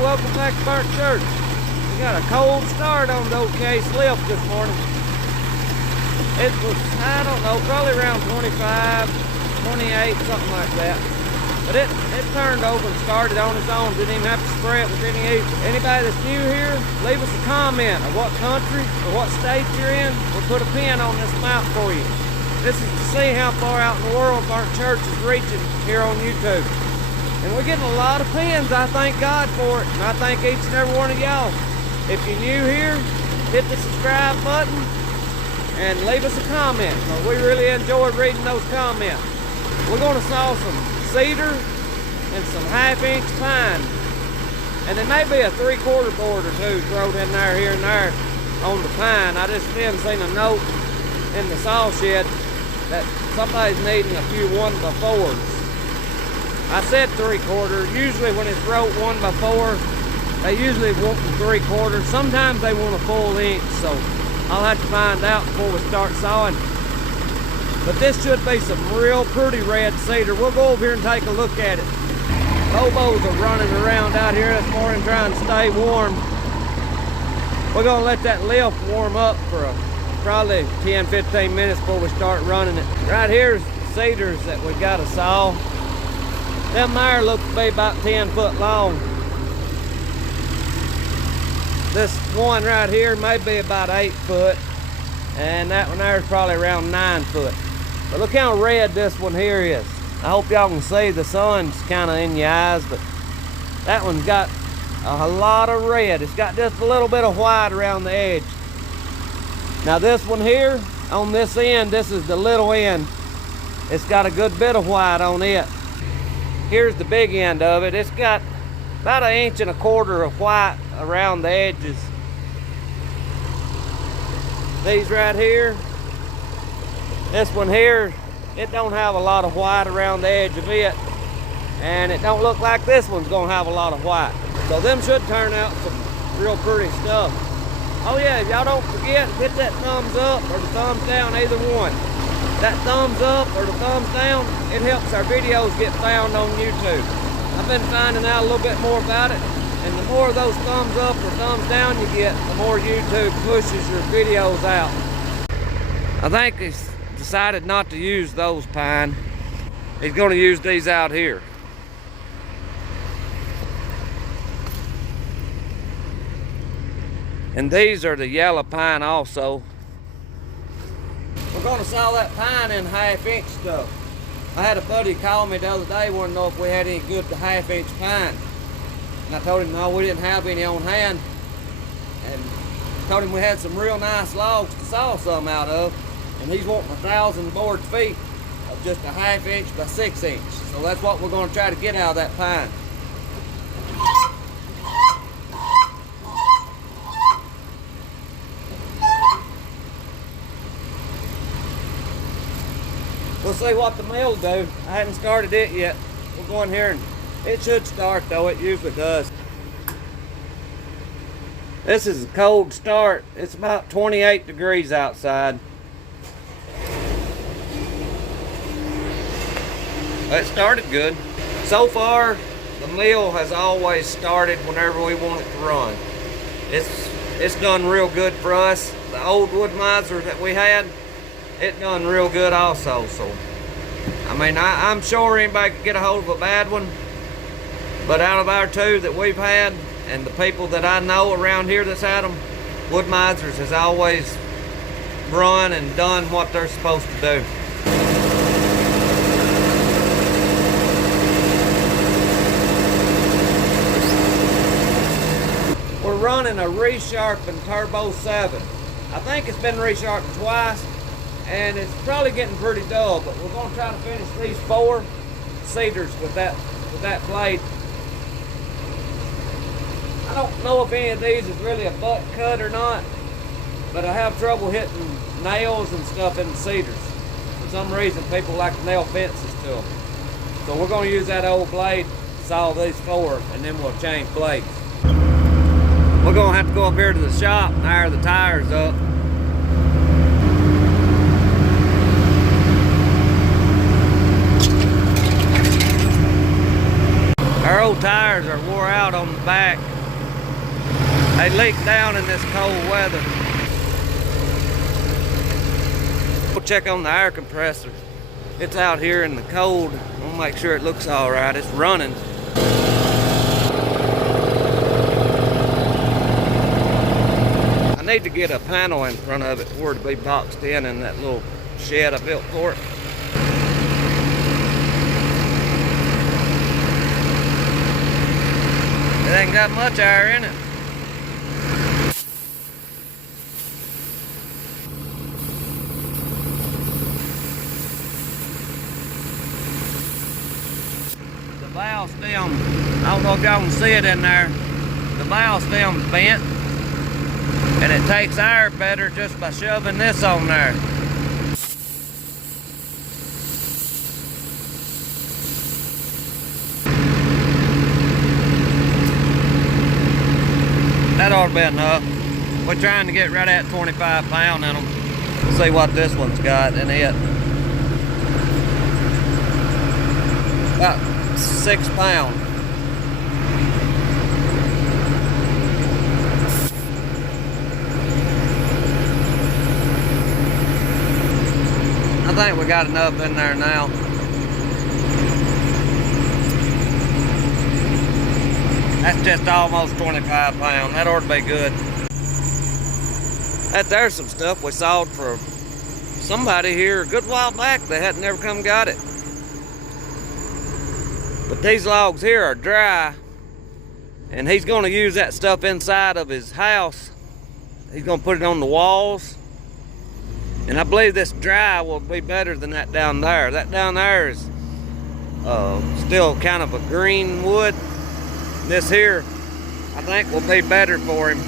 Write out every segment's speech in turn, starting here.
welcome back to Burntchurch. We got a cold start on the OK lift this morning. It was, I don't know, probably around 25, 28, something like that. But it turned over and started on its own. Didn't even have to spray it with any heat. Anybody that's new here, leave us a comment of what country or what state you're in. We'll put a pin on this map for you. This is to see how far out in the world Burntchurch is reaching here on YouTube. And we're getting a lot of pins. I thank God for it. And I thank each and every one of y'all. If you're new here, hit the subscribe button and leave us a comment. We really enjoy reading those comments. We're going to saw some cedar and some 1/2-inch pine. And there may be a 3/4 board or two thrown in there here and there on the pine. I just then seen a note in the saw shed that somebody's needing a few 1x4s. I said 3/4. Usually when it's wrote 1x4, they usually want them 3/4. Sometimes they want a full inch, so I'll have to find out before we start sawing. But this should be some real pretty red cedar. We'll go over here and take a look at it. Hobos are running around out here this morning trying to stay warm. We're gonna let that lift warm up for probably 10-15 minutes before we start running it. Right here's cedars that we got to saw. Them there look to be about 10 foot long. This one right here may be about 8 foot, and that one there is probably around 9 foot. But look how red this one here is. I hope y'all can see, the sun's kind of in your eyes, but that one's got a lot of red. It's got just a little bit of white around the edge. Now this one here, on this end, this is the little end. It's got a good bit of white on it. Here's the big end of it. It's got about 1.25 inches of white around the edges. These right here, this one here, it don't have a lot of white around the edge of it, and it don't look like this one's gonna have a lot of white. So them should turn out some real pretty stuff. Oh yeah, y'all don't forget, hit that thumbs up or the thumbs down, either one. That thumbs up or the thumbs down, it helps our videos get found on YouTube. I've been finding out a little bit more about it, and the more of those thumbs up or thumbs down you get, the more YouTube pushes your videos out. I think he's decided not to use those pine. He's going to use these out here. And these are the yellow pine also. We're going to saw that pine in 1/2-inch stuff. I had a buddy call me the other day, wanted to know if we had any good 1/2-inch pine. And I told him no, we didn't have any on hand. And told him we had some real nice logs to saw some out of. And he's wanting 1,000 board feet of just 1/2-inch by 6-inch. So that's what we're going to try to get out of that pine. We'll see what the mill will do. I haven't started it yet. We'll go in here and it should start, though. It usually does. This is a cold start. It's about 28 degrees outside. It started good. So far, the mill has always started whenever we want it to run. It's done real good for us. The old woodmizer that we had, it done real good also. So I mean, I'm sure anybody could get a hold of a bad one, but out of our two that we've had and the people that I know around here that's had them, woodmizers has always run and done what they're supposed to do. We're running a resharpened Turbo 7. I think it's been resharpened twice, and it's probably getting pretty dull, but we're going to try to finish these 4 cedars with that blade. I don't know if any of these is really a butt cut or not, but I have trouble hitting nails and stuff in the cedars. For some reason, people like to nail fences to them. So we're going to use that old blade to saw these 4, and then we'll change blades. We're going to have to go up here to the shop and iron the tires up. Our old tires are wore out on the back. They leak down in this cold weather. We'll check on the air compressor. It's out here in the cold. We'll make sure it looks all right. It's running. I need to get a panel in front of it for it to be boxed in that little shed I built for it. It ain't got much air in it. The valve stem, I don't know if y'all can see it in there. The valve stem's bent, and it takes air better just by shoving this on there. That ought to be enough. We're trying to get right at 25 pound in them. See what this one's got in it. About 6 pounds. I think we got enough in there now. That's just almost 25 pounds. That ought to be good. There's some stuff we sawed for somebody here a good while back. They hadn't never come got it. But these logs here are dry, and he's going to use that stuff inside of his house. He's going to put it on the walls. And I believe this dry will be better than that down there. That down there is still kind of a green wood. This here, I think, will be better for him.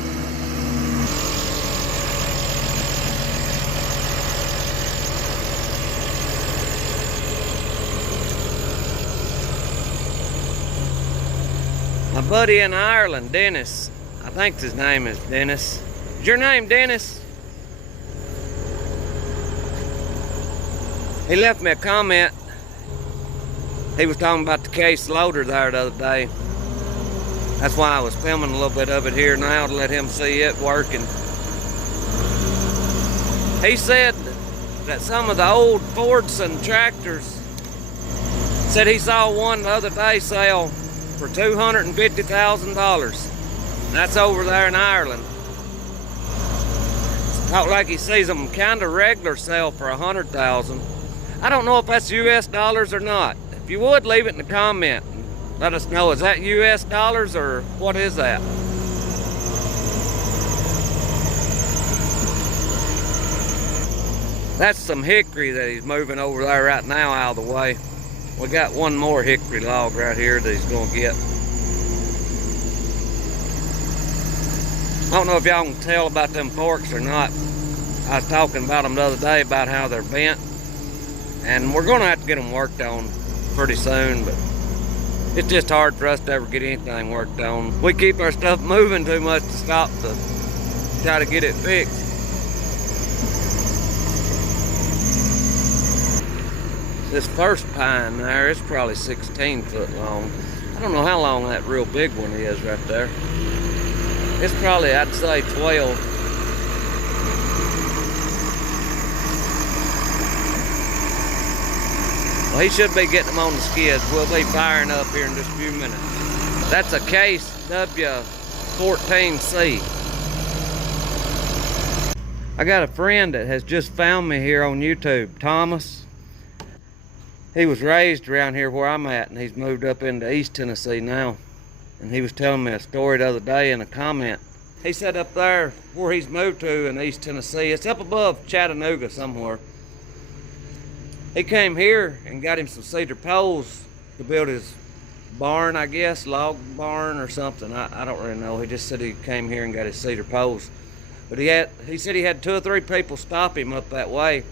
My buddy in Ireland, Dennis, I think his name is Dennis. Is your name Dennis? He left me a comment. He was talking about the case loader there the other day. That's why I was filming a little bit of it here now to let him see it working. He said that some of the old Fordson tractors, said he saw one the other day sell for $250,000. That's over there in Ireland. Talk like he sees them kind of regular sell for $100,000. I don't know if that's US dollars or not. If you would, leave it in the comment. Let us know, is that US dollars or what is that? That's some hickory that he's moving over there right now out of the way. We got one more hickory log right here that he's gonna get. I don't know if y'all can tell about them forks or not. I was talking about them the other day about how they're bent. And we're gonna have to get them worked on pretty soon, but it's just hard for us to ever get anything worked on. We keep our stuff moving too much to stop to try to get it fixed. This first pine there is probably 16 foot long. I don't know how long that real big one is right there. It's probably, I'd say 12. Well, he should be getting them on the skids. We'll be firing up here in just a few minutes. That's a case W14C. I got a friend that has just found me here on YouTube, Thomas. He was raised around here where I'm at, and he's moved up into East Tennessee now. And he was telling me a story the other day in a comment. He said up there where he's moved to in East Tennessee, it's up above Chattanooga somewhere. He came here and got him some cedar poles to build his barn, I guess, log barn or something. I don't really know. He just said he came here and got his cedar poles. But he said he had 2 or 3 people stop him up that way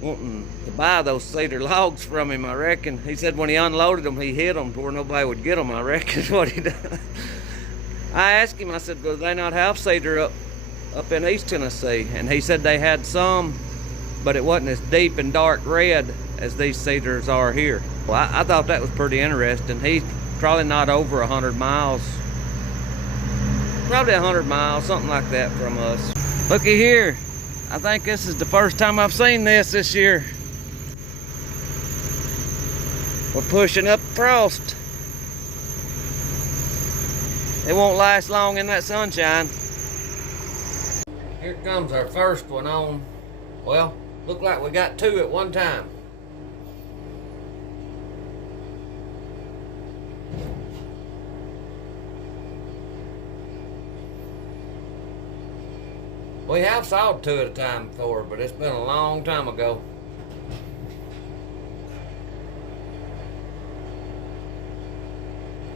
wanting to buy those cedar logs from him, I reckon. He said when he unloaded them, he hid them to where nobody would get them, I reckon is what he done. I asked him, I said, do they not have cedar up in East Tennessee? And he said they had some, but it wasn't as deep and dark red as these cedars are here. Well, I thought that was pretty interesting. He Probably not over 100 miles. Probably 100 miles, something like that from us. Looky here. I think this is the first time I've seen this year. We're pushing up frost. It won't last long in that sunshine. Here comes our first one on. Well, look like we got two at one time. We have sawed two at a time before, but it's been a long time ago.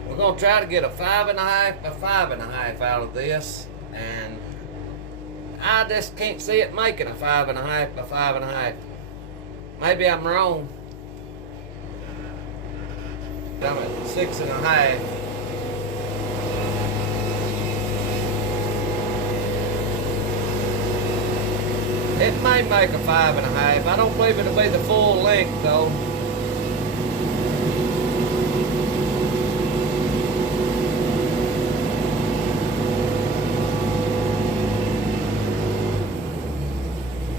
We're gonna try to get a 5.5 by 5.5 out of this, and I just can't see it making a 5.5 by 5.5. Maybe I'm wrong. I'm at 6.5. It may make a 5.5. I don't believe it'll be the full length though.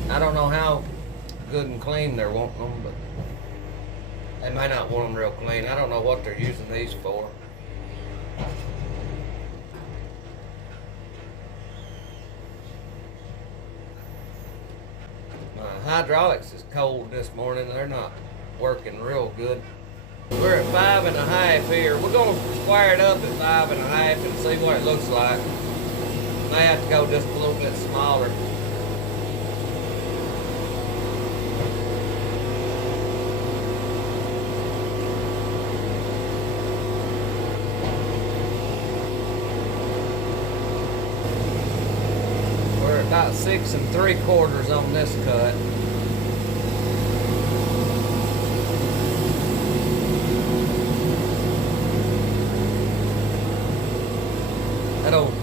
I don't know how good and clean they're wanting them, but they may not want them real clean. I don't know what they're using these for. My hydraulics is cold this morning. They're not working real good. We're at 5.5 here. We're gonna square it up at 5.5 and see what it looks like. May have to go just a little bit smaller. About 6 3/4 on this cut. That old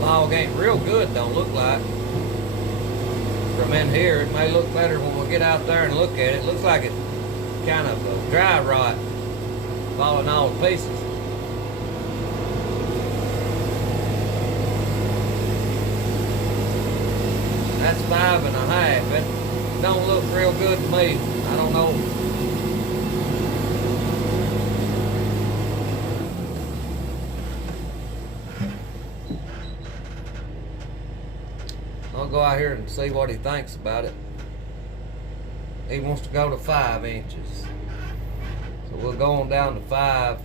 log ain't real good, don't look like. From in here, it may look better when we get out there and look at it. It looks like it's kind of a dry rot, falling all to pieces. That's 5.5. It don't look real good to me. I don't know. I'll go out here and see what he thinks about it. He wants to go to 5 inches. So we'll go on down to 5.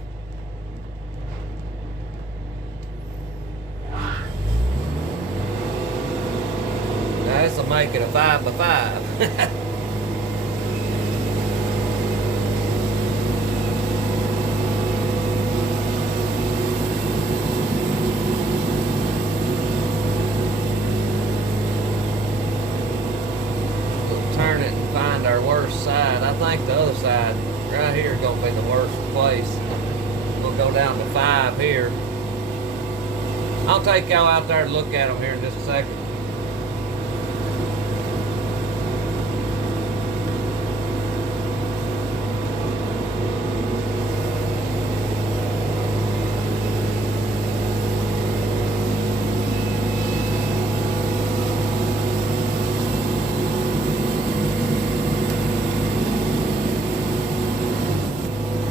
Now this will make it a 5 by 5. Turn it and find our worst side. I think the other side right here is going to be the worst place. We'll go down to 5 here. I'll take y'all out there to look at them here in just a second.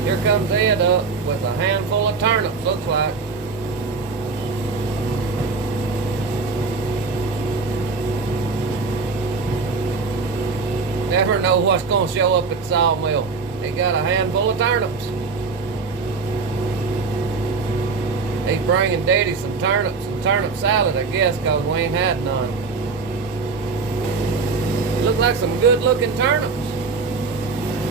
Here comes Ed up with a handful of turnips, looks like. Never know what's going to show up at the sawmill. He got a handful of turnips. He's bringing Daddy some turnips and turnip salad, I guess, because we ain't had none. Look like some good looking turnips.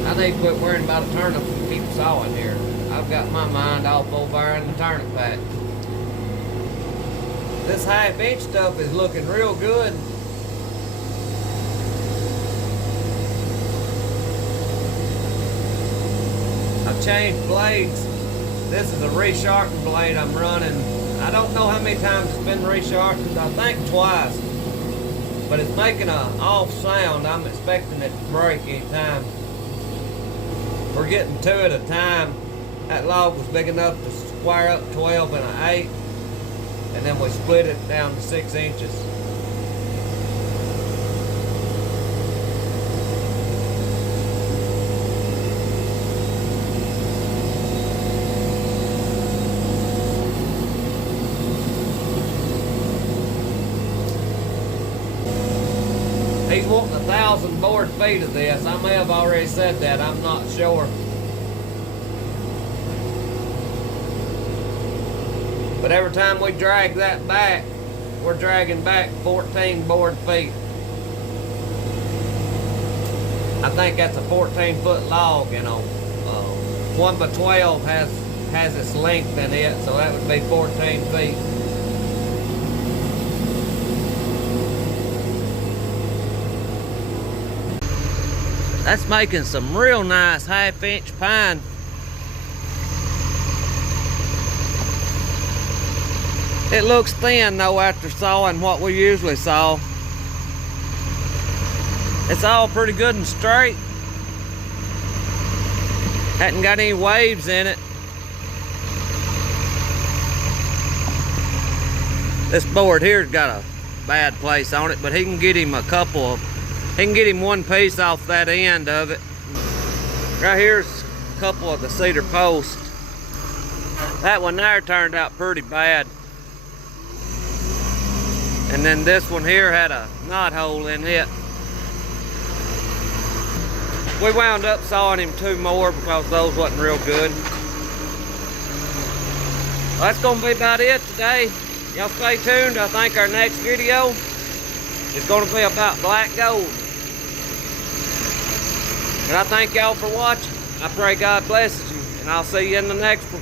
I need to quit worrying about a turnip and keep sawing here. I've got my mind off over in the turnip patch. This 1/2 inch stuff is looking real good. I've changed blades. This is a resharpened blade I'm running. I don't know how many times it's been resharpened. I think twice. But it's making an off sound. I'm expecting it to break any time. We're getting 2 at a time. That log was big enough to square up 12 and an 8, and then we split it down to 6 inches. He's wanting 1,000 board feet of this. I may have already said that, I'm not sure. But every time we drag that back, we're dragging back 14 board feet. I think that's a 14-foot log, you know. 1 by 12 has its length in it, so that would be 14 feet. That's making some real nice 1/2-inch pine. It looks thin though after sawing what we usually saw. It's all pretty good and straight. Hadn't got any waves in it. This board here's got a bad place on it, but he can get him one piece off that end of it. Right here's a couple of the cedar posts. That one there turned out pretty bad. And then this one here had a knot hole in it. We wound up sawing him 2 more because those wasn't real good. Well, that's gonna be about it today. Y'all stay tuned. I think our next video is gonna be about black gold. And I thank y'all for watching. I pray God blesses you, and I'll see you in the next one.